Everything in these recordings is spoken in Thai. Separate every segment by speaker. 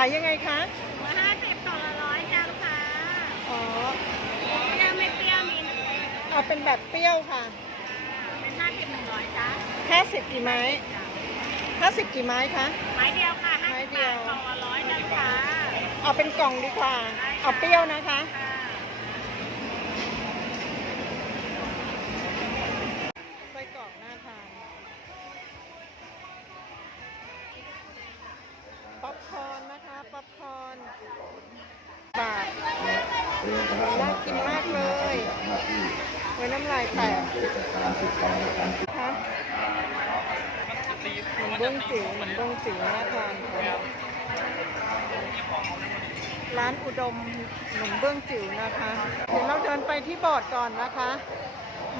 Speaker 1: ายยังไงคะ
Speaker 2: หัวห้าสิบกล่องละร้อยจ้าลูกค้า
Speaker 1: อ๋อ
Speaker 2: เปรี้ยวไม่เปรี้ยวมีหนึ่ง
Speaker 1: เอาเป็นแบบเปรี้ยวค่ะ
Speaker 2: เป็นห้าสิบหนึ่งร้อยจ้า
Speaker 1: 50กี่ไม้50กี่ไม้คะ
Speaker 2: ไม้เดียวค่ะห้า
Speaker 1: ไม้
Speaker 2: สิบ
Speaker 1: เดีย
Speaker 2: บาวทกล่องละร้อยจ้าลูกค้า
Speaker 1: เอาเป็นกล่องดีกว่า เอาเปรี้ยวนะคะ น่ากินมากเลยไว้น้ำลายแตกคะเหมือนเบื้องจิ๋วหมือนเบื้องจิ๋วน่าทานค่ะร้านอุดมหนุ่มเบื้องจิ๋วนะคะ เดี๋ยวเราเดินไปที่โบสถ์ก่อนนะคะ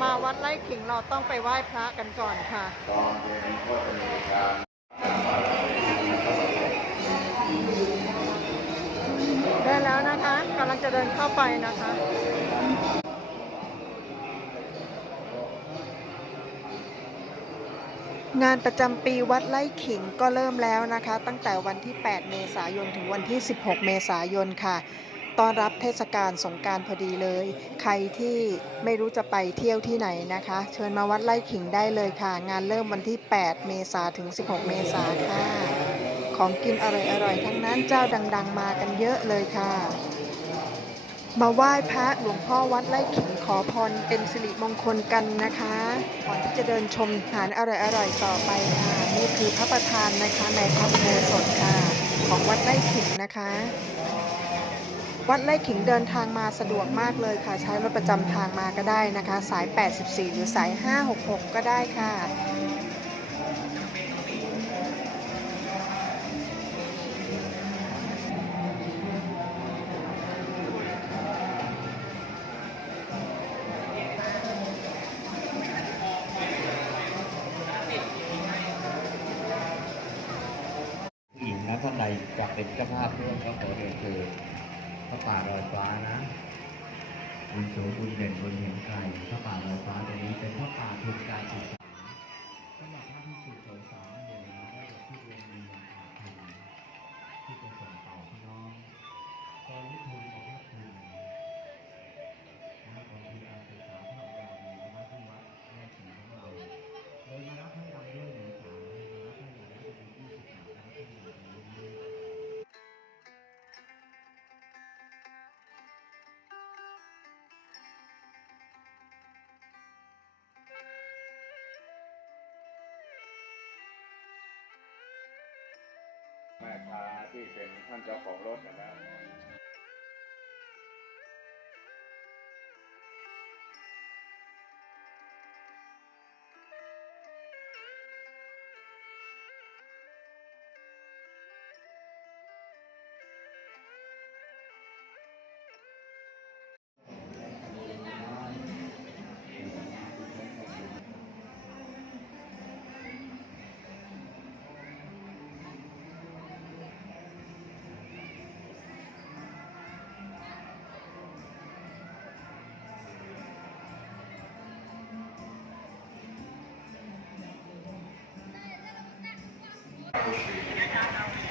Speaker 1: มาวัดไร่ขิงเราต้องไปไหว้พระกันก่อนค่ะ แล้วนะคะกำลังจะเดินเข้าไปนะคะงานประจำปีวัดไร่ขิงก็เริ่มแล้วนะคะ ตั้งแต่วันที่ 8 เมษายนถึงวันที่ 16 เมษายนค่ะต้อนรับเทศกาลสงการพอดีเลย ใครที่ไม่รู้จะไปเที่ยวที่ไหนนะคะ เชิญมาวัดไร่ขิงได้เลยค่ะ งานเริ่มวันที่ 8 เมษาถึง 16 เมษาค่ะ ของกินอร่อยๆ ทั้งนั้นเจ้าดัง ๆ มากันเยอะเลยค่ะ มาไหว้พระหลวงพ่อวัดไร่ขิงขอพรเป็นสิริมงคลกันนะคะก่อนที่จะเดินชมอาหารอร่อยๆต่อไปค่ะ นี่คือพระประธานนะคะในพระอุโบสถค่ะ ของวัดไร่ขิงนะคะวัดไร่ขิงเดินทางมาสะดวกมากเลยค่ะ ใช้รถประจำทางมาก็ได้นะคะ สาย 84 หรือสาย 566 ก็ได้ค่ะ
Speaker 3: เป็นเจ้าภาพร่วมก็ขอเรียนเชิญพระป่าลอยฟ้านะบุญโสบุญเด่นบุญเห็นไกลพระป่าลอยฟ้าตรงนี้เป็นพระป่าทุกการศึกษาสำหรับพระที่สุดสงสารเด่นนะว่าาที่เป็
Speaker 4: นท่านเจ้าของรถนะครับ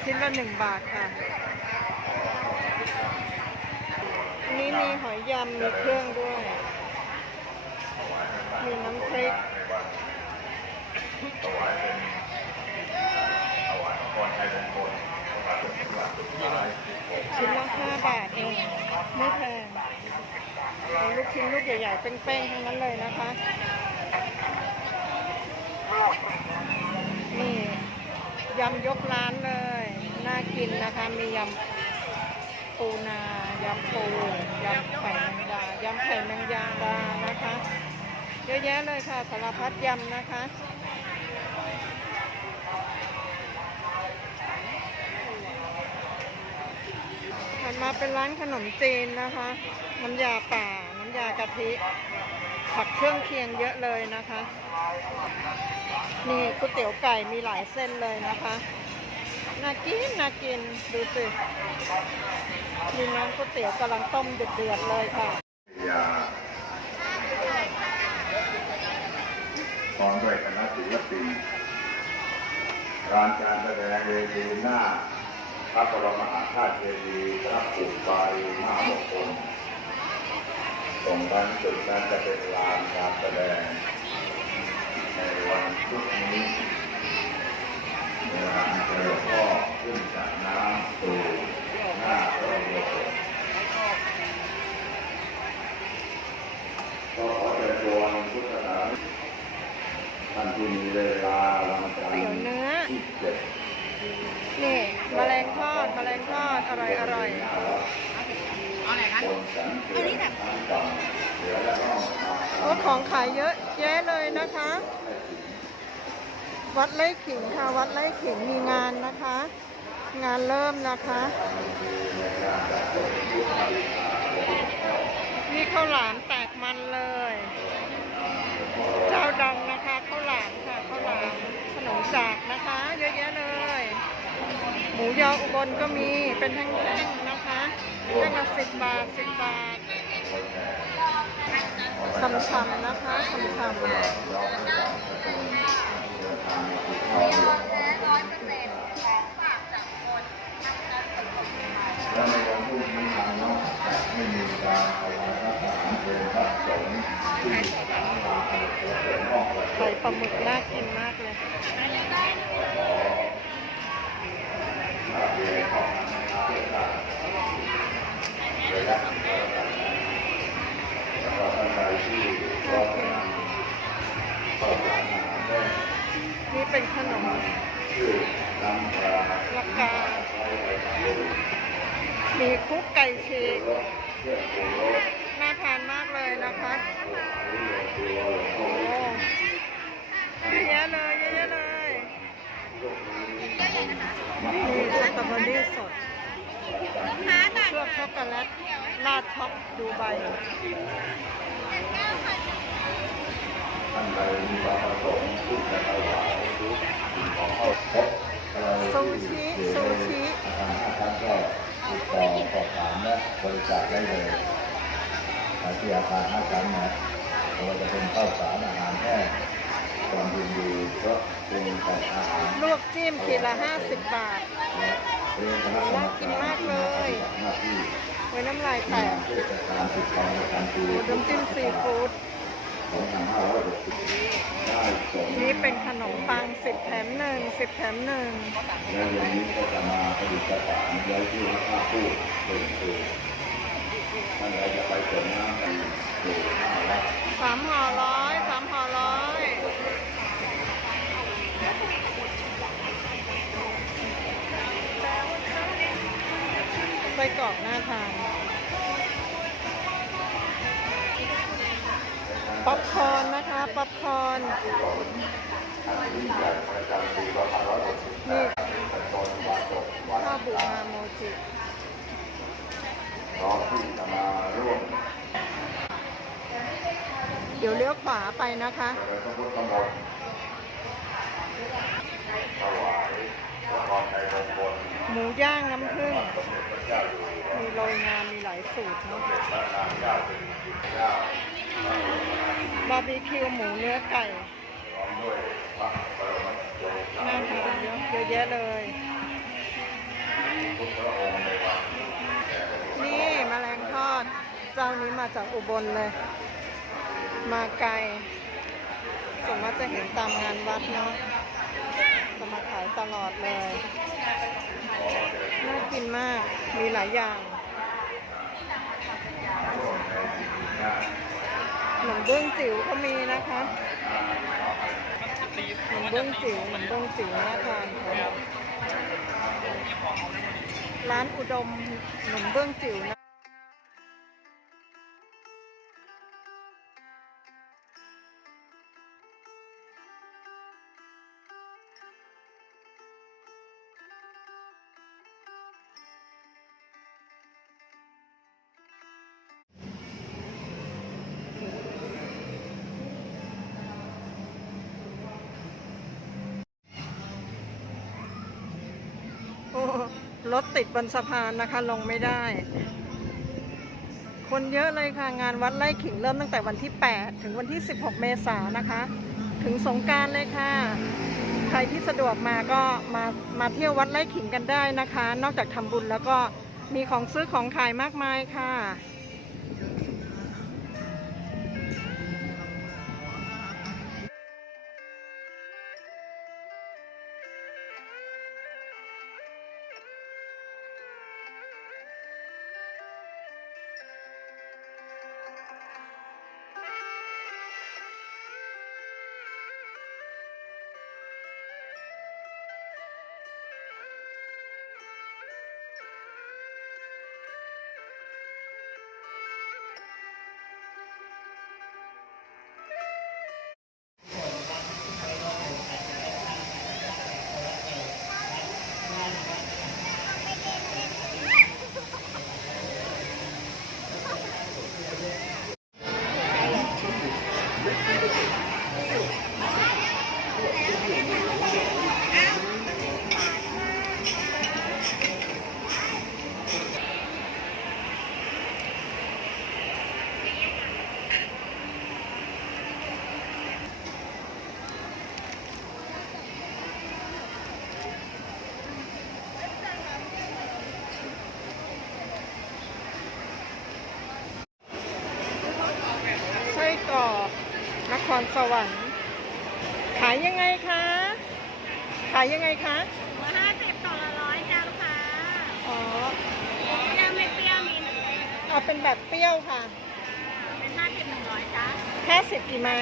Speaker 1: ชิ้นละหนึ่งบาทค่ะอันนี้มีหอยยำมีเครื่องด้วย มีน้ำพริกชิ้นละห้าบาทเองไม่แพงลูกชิ้นลูกใหญ่ๆเป้งๆทั้งนั้นเลยนะคะ นี่ ยำยกร้านเลย น่ากินนะคะ มียำปูนายำปูยำไข่แมงดายำไข่แมงดานะคะ เยอะแยะเลยค่ะสารพัดยำนะคะถัดมาเป็นร้านขนมจีนนะคะ น้ำยาป่า น้ำยากะทิ ผักเครื่องเคียงเยอะเลยนะคะ นี่ก๋วยเตี๋ยวไก่มีหลายเส้นเลยนะคะน่ากินน่ากินดูสิมีน้ำก๋วยเตี๋ยวกำลังต้มเดือดๆเลยค่ะ
Speaker 4: พร้อมด้วยคณะศิลปินการการแสดงเวทีหน้าพระบรมมหาธาตุเจดีย์พระปูไฟห้าหกคน ตรงนั้นจุดนั้นจะเป็นลานการแสดง ในวันพรุ่งนี้เวลาเจอพ่อขึ้นจากน้ำสู่หน้าพระอุโบสถก็ขอเชิญชวนพุทธศาสนิกท่านที่มีเวลาวันจันท
Speaker 1: เตี๋ยว
Speaker 4: ร์
Speaker 1: เนื้อ
Speaker 4: ที่เจ็ด
Speaker 1: นี่แมลงทอดแมลงทอดอร่อยอร่อย
Speaker 4: คนสัน เขื่อนทั้งต่ำเหลือและร่องมา
Speaker 1: โอ้ของขายเยอะแยะเลยนะคะ วัดไร่ขิงค่ะ วัดไร่ขิงมีงานนะคะ งานเริ่มนะคะนี่ข้าวหลามแตกมันเลย เจ้าดังนะคะข้าวหลามค่ะข้าวหลามขนมจากนะคะ เยอะแยะเลย หมูยออุบลก็มีเป็นแท่งๆนะคะแท่งละสิบบาทสิบบาทชำๆนะคะชำๆ
Speaker 4: และในวันพรุ่งนี้ทางนอกจะไม่มีการเอาไว้รักษาเป็นพระสงฆ์ที่เป็นห้องประชุ
Speaker 1: ไข่
Speaker 4: ม
Speaker 1: ปลาหมึกน่ากินมากเลย
Speaker 4: เลย นี่
Speaker 1: เป็นขนม
Speaker 4: ชื่อลั
Speaker 1: งคา
Speaker 4: ราคา
Speaker 1: มีคุกไก่ฉีก
Speaker 4: รสเครื่องปรุงรส
Speaker 1: น่าทานมากเลยนะคะ
Speaker 4: หรือตัวหลวงพ่อ
Speaker 1: โอ้เยอะเลยเยอะเลย มีสตรอเบอรี่สดเคลือบช็อกโกแลตราดช็อกดู
Speaker 4: ใบ
Speaker 1: ซูชิซูชิ
Speaker 4: อาหารอาหารก็ติดต่อสอบถามและบริจาคได้เลยที่อาคารห้าชั้นนะไม่ว่าจะเป็นข้าวสารอาหารแห้ง ความยินดีก็ปรุงแต่งอาหาร
Speaker 1: ลวกจิ้มขีดละ50บาท
Speaker 4: และเรียนคณะกรรม
Speaker 1: น่ากินมากเลย
Speaker 4: หน้าที่
Speaker 1: ไว้น้ำลายแตก
Speaker 4: เทศกาลติดต่อประจำปี
Speaker 1: น้ำจิ้มซีฟู้ด
Speaker 4: 2560ได้ส่ง
Speaker 1: นี่เป็นขนมปัง10แถมหนึ่ง10แถมหนึ่ง
Speaker 4: และวันนี้ก็จะมาผลิตสารไว้ที่วัดท่าพูดเป็นคือท่านใดจะไปส่งน้ำกันสู่ท่าวัด
Speaker 1: สามห่อร้ ส้กรอกน่าทานป๊อปคอร์นนะคะป๊อปคอร์นนี่ข้าวบุมาโมจิ
Speaker 4: พร้อมที่จะมาร่วม
Speaker 1: เดี๋ยวเลี้ยวขวาไปนะคะ หมูย่างน้ำผึ้ง
Speaker 4: มี
Speaker 1: โรยงานมีหลายสูตรเนาะบาร์บีคิวหมูเนื้อไก่น่าทานเยอะเยอะแยะเลย
Speaker 4: นี่
Speaker 1: แมลงทอด เจ้านี้มาจากอุบลเลย มาไกลส่วนมากจะเห็นตามงานวัดเนาะ มาขายตลอดเลย น่ากินมาก มีหลายอย่างขนมเบื้องจิ๋วก็มีนะคะขนมเบื้องจิ๋วขนมเบื้องจิ๋วน่าทานร้านอุดมขนมเบื้องจิ๋วนะ รถติดบนสะพานนะคะลงไม่ได้ คนเยอะเลยค่ะงานวัดไร่ขิงเริ่มตั้งแต่วันที่ 8 ถึงวันที่ 16 เมษายนนะคะ ถึงสงการเลยค่ะ ใครที่สะดวกมาก็มามาเที่ยววัดไร่ขิงกันได้นะคะ นอกจากทำบุญแล้วก็มีของซื้อของขายมากมายค่ะ รสวรรค์ ขายยังไงคะ ขายยังไงคะ
Speaker 2: หัวห้าสิบต่อละร้อยจ้าลูกค้า
Speaker 1: อ๋อ
Speaker 2: เปรี้ยวไม่เปรี้ยวมีหนึ่ง
Speaker 1: เอาเป็นแบบเปรี้ยวค่ะ
Speaker 2: เป็นห้าสิบหนึ่งร้อยจ้า
Speaker 1: 50กี่ไม้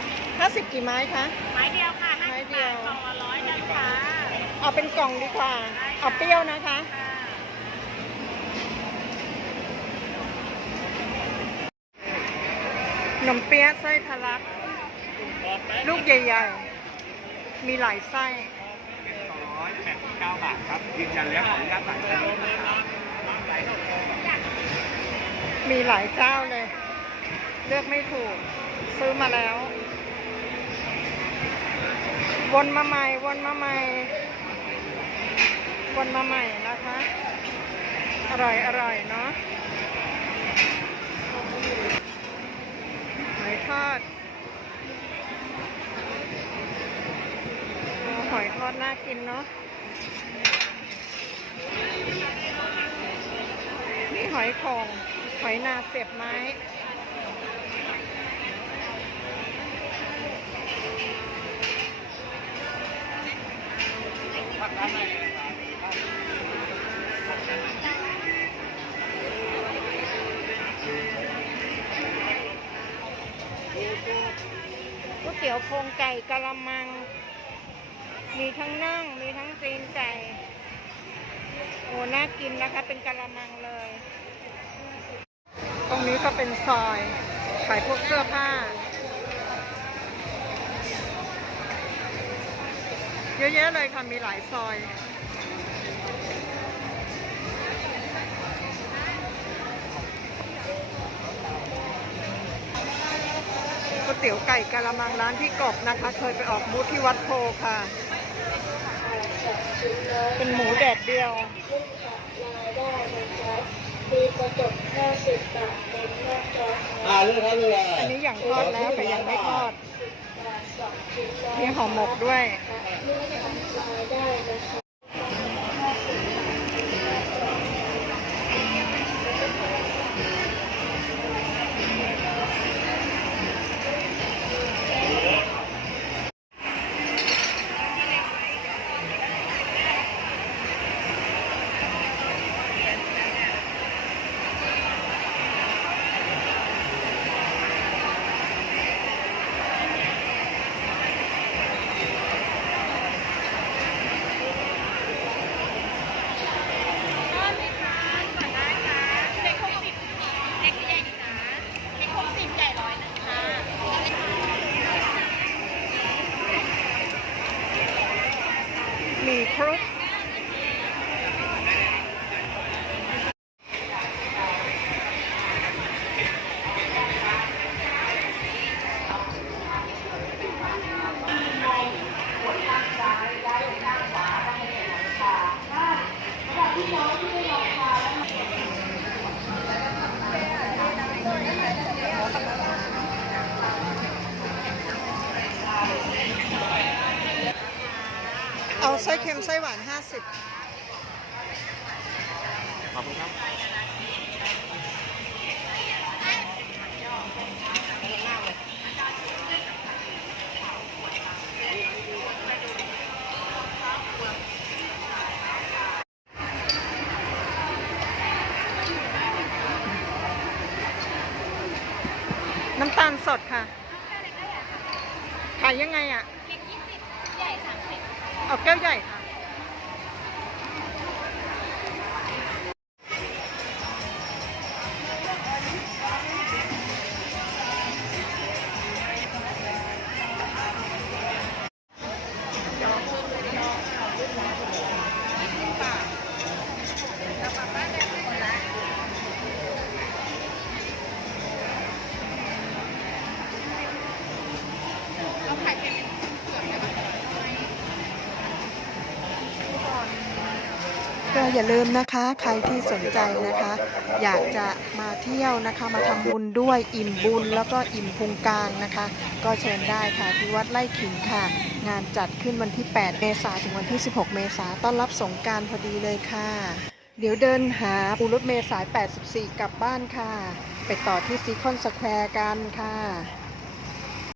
Speaker 1: 50กี่ไม้คะ
Speaker 2: ไม้เดียวค่ะห้า
Speaker 1: ไม้
Speaker 2: สิบ
Speaker 1: เดีย
Speaker 2: บาวทต่อละร้อยจ้าลูกค้า
Speaker 1: เอาเป็นกล่องดีกว่า เอาเปรี้ยวนะคะ
Speaker 2: ค่ะ
Speaker 1: ข นมเปี๊ยะไส้ทะลัก ลูกใหญ่ๆ มีหลายไส้
Speaker 5: 289บาทครับยืนยันแล้วขออนุญาตสั่งครับ
Speaker 1: มีหลายเจ้าเลย เลือกไม่ถูก ซื้อมาแล้ว วนมาใหม่ วนมาใหม่ วนมาใหม่นะคะ อร่อยอร่อยเนาะหอย ทอดอหอยทอดน่ากินเนาะนี่หอยโข่งหอยนาเสียบไม้ก๋วย ตี๋ยวโครงไก่กะละมัง มีทั้งน่องมีทั้งตีนไก่โอ้น่ากินนะคะ เป็นกะละมังเลย ตรงนี้ก็เป็นซอยขายพวกเสื้อผ้า เยอะแยะเลยค่ะ มีหลายซอย เตี๋ยวไก่กะละมังร้านพี่กบนะคะ เคยไปออกบูธที่วัดโพค่ะ เป็นหมูแดดเดียว
Speaker 5: อ่าเรื่องครับเรื่อง
Speaker 1: อันนี้อย่างทอดแล้วแต่ยังไม่ทอดมีห่อหมกด้วย
Speaker 2: มี เค็
Speaker 1: ม
Speaker 6: ไส้หวาน 50
Speaker 1: ขอบคุณครับ
Speaker 6: น้ำตาลสดค่ะ ขายยังไงอะ
Speaker 7: เล็กยี่สิบใหญ่สาม
Speaker 6: เอาแก้วใหญ่ค่ะ
Speaker 7: อ
Speaker 6: ย่าลืมนะคะ ใครที่สนใจนะคะ อยากจะมาเที่ยวนะคะ มาทำบุญด้วยอิ่มบุญแล้วก็อิ่มพุงกลางนะคะ ก็เชิญได้ค่ะที่วัดไร่ขิงค่ะ งานจัดขึ้นวันที่ 8 เมษายนถึงวันที่ 16 เมษายนต้อนรับสงการพอดีเลยค่ะ เดี๋ยวเดินหาปูรถเมษาย 84 กลับบ้านค่ะ ไปต่อที่ซีคอนสแควร์กันค่ะ